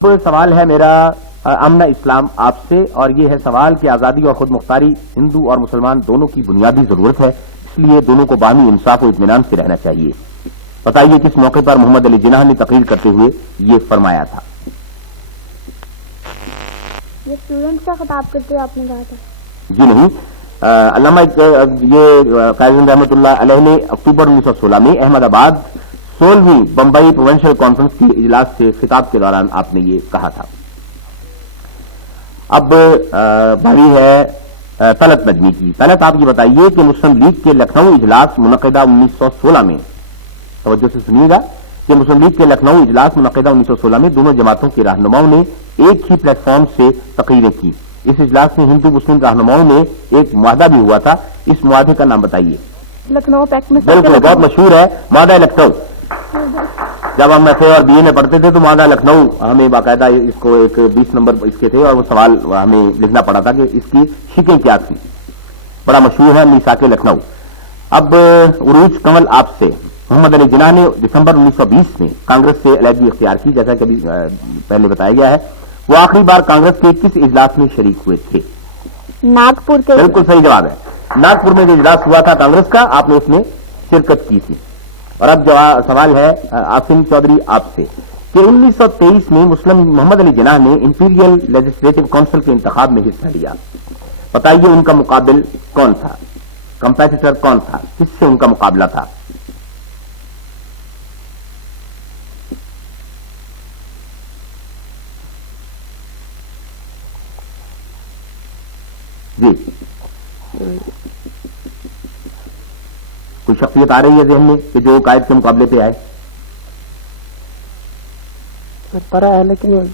سوال ہے میرا امن اسلام آپ سے، اور یہ ہے سوال کہ آزادی اور خود مختاری ہندو اور مسلمان دونوں کی بنیادی ضرورت ہے، اس لیے دونوں کو باہمی انصاف و اطمینان سے رہنا چاہیے۔ بتائیے کس موقع پر محمد علی جناح نے تقریر کرتے ہوئے یہ فرمایا تھا؟ یہ اسٹوڈنٹ سے خطاب کرتے ہوئے آپ نے کہا تھا؟ جی نہیں، علامہ یہ قائد رحمۃ اللہ علیہ نے اکتوبر 1916 میں احمد آباد 16ویں بمبئی پروونشل کانفرنس کے اجلاس سے خطاب کے دوران آپ نے یہ کہا تھا۔ اب باری ہے طلعت نجمی کی۔ طلعت، آپ یہ بتائیے کہ مسلم لیگ کے لکھنؤ اجلاس منعقدہ 1916 میں، توجہ سے سنیے گا، کہ مسلم لیگ کے لکھنؤ اجلاس منعقدہ 1916 میں دونوں جماعتوں کے رہنماؤں نے ایک ہی پلیٹ فارم سے تقریریں کی۔ اس اجلاس میں ہندو مسلم رہنماؤں میں ایک معاہدہ بھی ہوا تھا، اس معاہدے کا نام بتائیے۔ لکھنؤ پیکٹ میں بالکل، بہت مشہور ہے معاہدہ لکھنؤ۔ جب ہم ایف اے اور بی اے میں پڑھتے تھے تو معاہدہ لکھنؤ ہمیں باقاعدہ اس کو ایک 20 نمبر اس کے تھے، اور وہ سوال ہمیں لکھنا پڑا تھا کہ اس کی شکیں کیا تھی۔ بڑا مشہور ہے میثاق لکھنؤ۔ اب عروج کنول آپ سے، محمد علی جناح نے دسمبر 1920 میں کانگریس سے علیحدگی اختیار کی، جیسا کہ ابھی پہلے بتایا گیا ہے۔ وہ آخری بار کانگریس کے کس اجلاس میں شریک ہوئے تھے؟ ناگپور کے۔ بالکل صحیح جواب ہے، ناگپور میں جو اجلاس ہوا تھا کانگریس کا، آپ نے اس میں شرکت کی تھی۔ اور اب سوال ہے عاصم چودھری آپ سے کہ 1923 میں محمد علی جناح نے امپیریل لیجسلیٹو کونسل کے انتخاب میں حصہ لیا۔ بتائیے ان کا مقابل کون تھا، کمپیٹیٹر کون تھا، کس سے ان کا مقابلہ تھا؟ جی، کوئی شخصیت آ رہی ہے ذہن میں کہ جو قائد کے مقابلے پہ آئے؟ پڑا ہے لیکن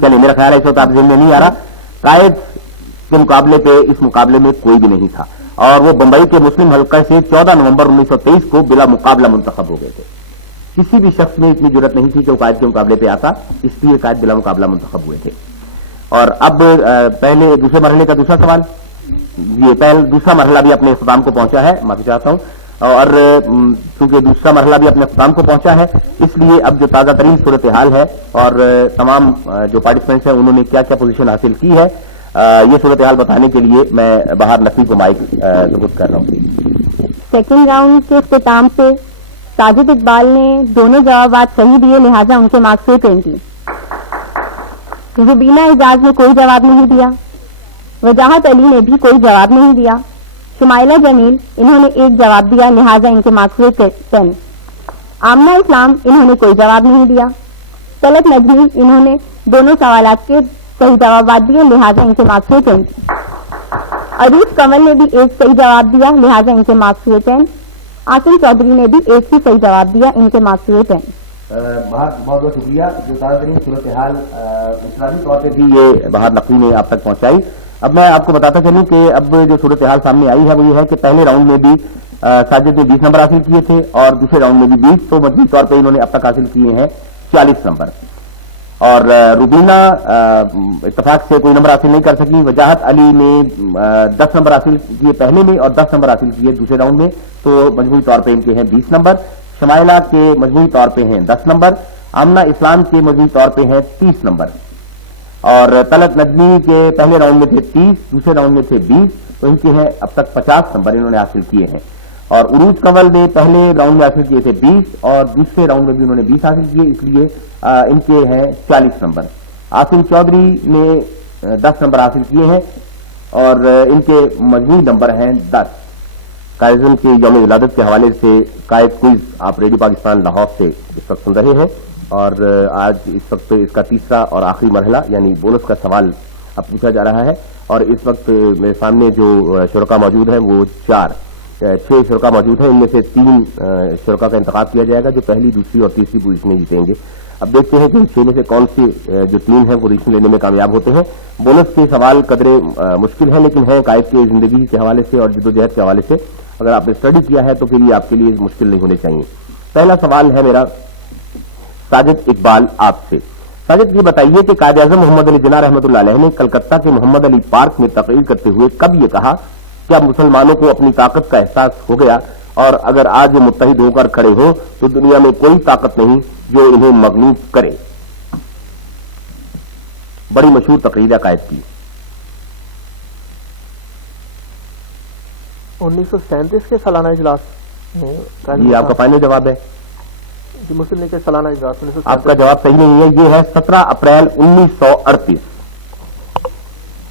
چلیے، میرا خیال ہے اس وقت آپ ذہن میں نہیں آ رہا۔ قائد کے مقابلے پہ اس مقابلے میں کوئی بھی نہیں تھا، اور وہ بمبئی کے مسلم حلقہ سے 14 نومبر 1923 کو بلا مقابلہ منتخب ہو گئے تھے۔ کسی بھی شخص میں اتنی جرت نہیں تھی کہ وہ قائد کے مقابلے پہ آتا، اس لیے قائد بلا مقابلہ منتخب ہوئے تھے۔ اور اب پہلے دوسرے مرحلے کا دوسرا سوال، یہ دوسرا مرحلہ بھی اپنے اختتام کو پہنچا ہے، معافی چاہتا ہوں، اور چونکہ دوسرا مرحلہ بھی اپنے اختتام کو پہنچا ہے، اس لیے اب جو تازہ ترین صورتحال ہے اور تمام جو پارٹیسپینٹس ہیں انہوں نے کیا کیا پوزیشن حاصل کی ہے، یہ صورتحال بتانے کے لیے میں باہر نقوی کو مائک سپورٹ کر رہا ہوں۔ سیکنڈ راؤنڈ کے اختتام سے ساجد اقبال نے دونوں جوابات صحیح دیے، لہٰذا ان کے مارکس ہوئے 20۔ زبینہ اعجاز نے کوئی جواب نہیں دیا، وجاہت علی نے بھی کوئی جواب نہیں دیا، شمائلہ جمیل انہوں نے ایک جواب دیا، لہٰذا ان کے مارکس ہوئے 10۔ آمنہ اسلام انہوں نے کوئی جواب نہیں دیا۔ طلعت نجمی انہوں نے دونوں سوالات کے صحیح جوابات دیے، لہٰذا ان کے مارکس ہوئے 20۔ عروج کنول نے بھی ایک صحیح جواب دیا، لہٰذا ان کے مارکس ہوئے 10۔ عاصم چودھری نے بھی ایک ہی صحیح جواب دیا، ان کے مارکس ہوئے 10۔ بہت بہت شکریہ، جو تازہ ترین صورتحال انفرادی طور پہ بھی یہ باہر نقوی نے آپ تک پہنچائی۔ اب میں آپ کو بتاتا چلوں کہ اب جو صورتحال سامنے آئی ہے وہ یہ ہے کہ پہلے راؤنڈ میں بھی ساجد نے 20 نمبر حاصل کیے تھے، اور دوسرے راؤنڈ میں بھی 20، تو مجموعی طور پہ انہوں نے اب تک حاصل کیے ہیں 40 نمبر۔ اور روبینہ اتفاق سے کوئی نمبر حاصل نہیں کر سکی۔ وجاہت علی نے 10 نمبر حاصل کیے پہلے میں اور 10 نمبر حاصل کیے دوسرے راؤنڈ میں، تو مجموعی طور پہ ان کے ہیں 20 نمبر۔ شمائلہ کے مجموعی طور پہ ہیں 10 نمبر، آمنہ اسلام کے مجموعی طور پہ ہیں 30 نمبر، اور طلعت نجمی کے پہلے راؤنڈ میں تھے 30، دوسرے راؤنڈ میں تھے 20، تو ان کے ہیں اب تک 50 نمبر انہوں نے حاصل کیے ہیں۔ اور عروج کنول نے پہلے راؤنڈ میں حاصل کیے تھے 20، اور دوسرے راؤنڈ میں بھی انہوں نے 20 حاصل کیے، اس لیے ان کے ہیں 40 نمبر۔ عاصم چودھری نے 10 نمبر حاصل کیے ہیں، اور ان کے مجموعی نمبر ہیں 10۔ قائد اعظم کے یوم ولادت کے حوالے سے قائد کوئز آپ ریڈیو پاکستان لاہور سے اس وقت سن رہے ہیں، اور آج اس وقت اس کا تیسرا اور آخری مرحلہ یعنی بونس کا سوال اب پوچھا جا رہا ہے۔ اور اس وقت میرے سامنے جو شرکا موجود ہیں وہ 6 شرکا موجود ہیں، ان میں سے 3 شرکا کا انتخاب کیا جائے گا جو پہلی، دوسری اور تیسری پوزیشنیں جیتیں گے۔ اب دیکھتے ہیں کہ ان 6 میں سے کون سے جو 3 ہیں وہ پوزیشن لینے میں کامیاب ہوتے ہیں۔ بونس کے سوال قدرے مشکل ہیں، لیکن ہیں قائد کے زندگی کے حوالے سے اور جدوجہد کے حوالے سے، اگر آپ نے اسٹڈی کیا ہے تو پھر یہ آپ کے لیے مشکل نہیں ہونے چاہیے۔ پہلا سوال ہے میرا ساجد اقبال آپ سے۔ ساجد یہ بتائیے کہ قائد اعظم محمد علی جناح رحمۃ اللہ علیہ نے کلکتہ کے محمد علی پارک میں تقریر کرتے ہوئے کب یہ کہا کہ اب مسلمانوں کو اپنی طاقت کا احساس ہو گیا، اور اگر آج وہ متحد ہو کر کھڑے ہوں تو دنیا میں کوئی طاقت نہیں جو انہیں مغلوب کرے؟ بڑی مشہور تقریر قائد کی؟ 1937 کے سالانہ اجلاس میں یہ آپ کا فائنل جواب ہے؟ جی مسلم لیگ کے سالانہ اجلاس آپ کا جواب صحیح نہیں ہے، یہ ہے 17 اپریل 1938۔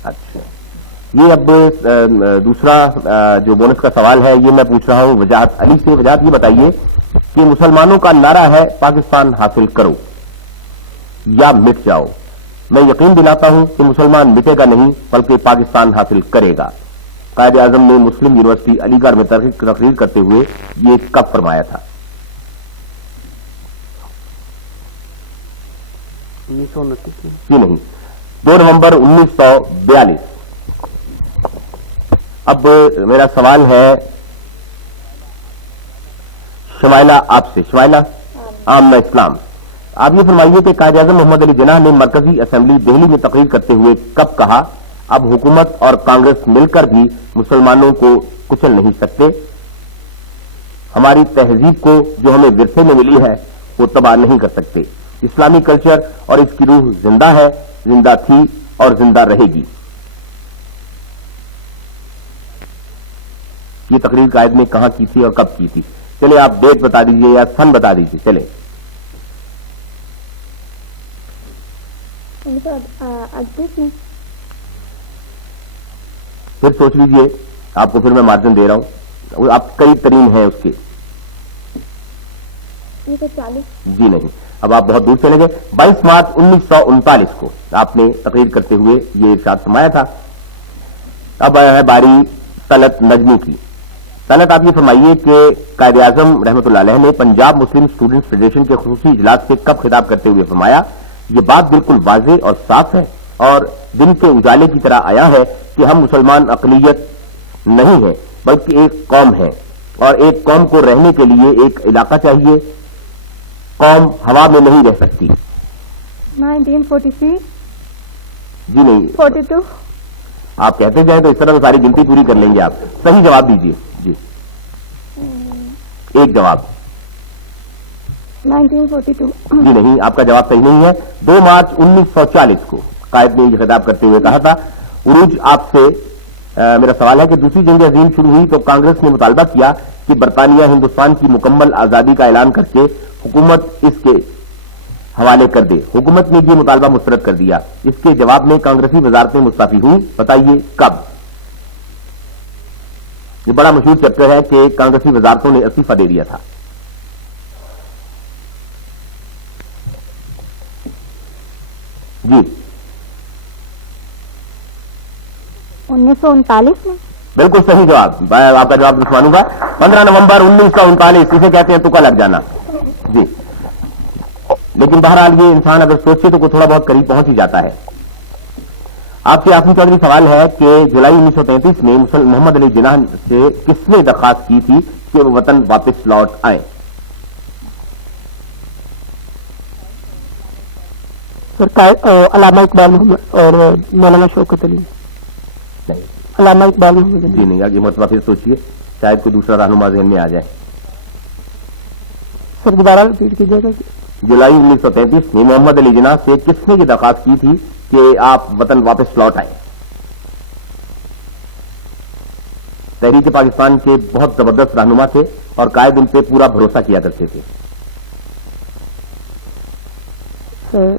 اچھا، یہ اب دوسرا جو بونس کا سوال ہے یہ میں پوچھ رہا ہوں وجاہت علی سے۔ وجاہت یہ بتائیے کہ مسلمانوں کا نعرہ ہے پاکستان حاصل کرو یا مٹ جاؤ، میں یقین دلاتا ہوں کہ مسلمان مٹے گا نہیں بلکہ پاکستان حاصل کرے گا۔ قائد اعظم نے مسلم یونیورسٹی علی گڑھ میں تقریر کرتے ہوئے یہ کب فرمایا تھا؟ 1929 میں۔ یہ نہیں، 2 نومبر 1942۔ اب میرا سوال ہے شمائلہ آپ سے۔ شمائلہ آمنہ اسلام، آپ یہ فرمائیے کہ قائد اعظم محمد علی جناح نے مرکزی اسمبلی دہلی میں تقریر کرتے ہوئے کب کہا اب حکومت اور کانگریس مل کر بھی مسلمانوں کو کچل نہیں سکتے، ہماری تہذیب کو جو ہمیں ورثے میں ملی ہے وہ تباہ نہیں کر سکتے، اسلامی کلچر اور اس کی روح زندہ ہے، زندہ تھی اور زندہ رہے گی؟ یہ تقریر قائد نے کہاں کی تھی اور کب کی تھی؟ چلے آپ ڈیٹ بتا دیجئے یا سن بتا دیجئے۔ چلے 1938 میں۔ پھر سوچ لیجئے، آپ کو پھر میں مارجن دے رہا ہوں، آپ قریب ترین ہیں اس کے۔ 1940۔ جی نہیں، اب آپ بہت دور چلے گئے۔ 22 مارچ 1939 کو آپ نے تقریر کرتے ہوئے یہ ارشاد فرمایا تھا۔ اب ہے باری طلعت نجمی کی۔ طلعت آپ یہ فرمائیے کہ قائد اعظم رحمۃ اللہ علیہ نے پنجاب مسلم اسٹوڈنٹس فیڈریشن کے خصوصی اجلاس سے کب خطاب کرتے ہوئے فرمایا یہ بات بالکل واضح اور صاف ہے اور دن کے اجالے کی طرح آیا ہے کہ ہم مسلمان اقلیت نہیں ہیں بلکہ ایک قوم ہے، اور ایک قوم کو رہنے کے لیے ایک علاقہ چاہیے، قوم ہوا میں نہیں رہ سکتی۔ 1943۔ جی نہیں، 42۔ آپ کہتے جائیں تو اس طرح ساری گنتی پوری کر لیں گے آپ۔ صحیح جواب دیجیے جی، ایک جواب۔ 1942۔ جی نہیں، آپ کا جواب صحیح نہیں ہے۔ 2 مارچ 1940 کو قائد نے یہ خطاب کرتے ہوئے کہا تھا۔ عروج آپ سے میرا سوال ہے کہ دوسری جنگ عظیم شروع ہوئی تو کانگریس نے مطالبہ کیا کہ برطانیہ ہندوستان کی مکمل آزادی کا اعلان کر کے حکومت اس کے حوالے کر دے، حکومت نے یہ مطالبہ مسترد کر دیا، اس کے جواب میں کانگریسی وزارتیں مستعفی ہوئی، بتائیے کب؟ یہ بڑا مشہور چیپٹر ہے کہ کانگریسی وزارتوں نے استعفی دے دیا تھا۔ جی 1939 میں۔ بالکل صحیح جواب، میں آپ کا جواب درست مانوں گا۔ 15 نومبر 1939، اسے کہتے ہیں تکا لگ جانا۔ جی لیکن بہرحال یہ انسان اگر سوچے تو کوئی تھوڑا بہت قریب پہنچ ہی جاتا ہے۔ آپ سے آسم چودھری سوال ہے کہ جولائی 1933 میں محمد علی جناح سے کس نے درخواست کی تھی کہ وہ وطن واپس لوٹ آئیں؟ علامہ اقبال محمد اور مولانا شوکت علی۔ نہیں علامہ اقبال محمد علی۔ جی نہیں، آگے مرتبہ پھر سوچیے، شاید کوئی دوسرا رہنما ذہن میں آ جائے۔ سر دوبارہ ریپیٹ کیجیے گا۔ جولائی 1933 میں محمد علی جناح سے کس نے یہ درخواست کی تھی کہ آپ وطن واپس لوٹ آئیں؟ تحریک پاکستان کے بہت زبردست رہنما تھے اور قائد ان پہ پورا بھروسہ کیا کرتے تھے۔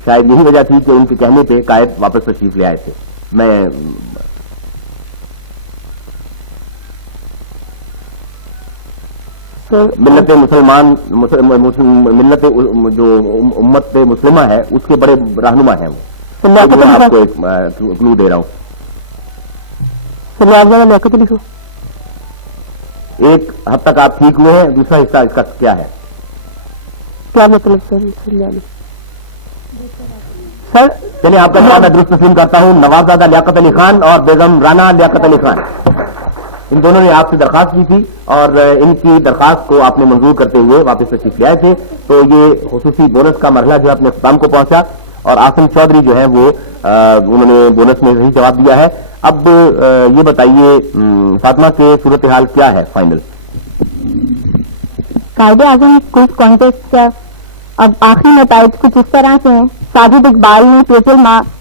شاید یہی وجہ تھی کہ ان کے کہنے پہ قائد واپس تشریف لے آئے تھے۔ میں ملت مسلمان ملت جو امت مسلمہ ہے اس کے بڑے رہنما ہیں وہ۔ میں آپ کو ایک کلو دے رہا ہوں، لیاقت علی کو۔ ایک حد تک آپ ٹھیک ہوئے ہیں، دوسرا حصہ اس کا کیا ہے؟ کیا مطلب سر؟ سر چلیے آپ کا جواب میں درست تسلیم کرتا ہوں، نوابزادہ لیاقت علی خان اور بیگم رانا لیاقت علی خان، ان دونوں نے آپ سے درخواست کی تھی اور ان کی درخواست کو آپ نے منظور کرتے ہوئے واپس تشریف لے آئے تھے۔ تو یہ خصوصی بونس کا مرحلہ جو اپنے اختتام کو پہنچا اور آسم چودھری جو ہیں وہ انہوں نے بونس میں صحیح جواب دیا ہے۔ اب یہ بتائیے فاطمہ کے صورتحال کیا ہے final? Quaid Azam quiz contest کا اب آخری نتائج کچھ اس طرح سے ہیں۔ ساجد اقبال نے ٹوٹل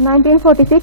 1946।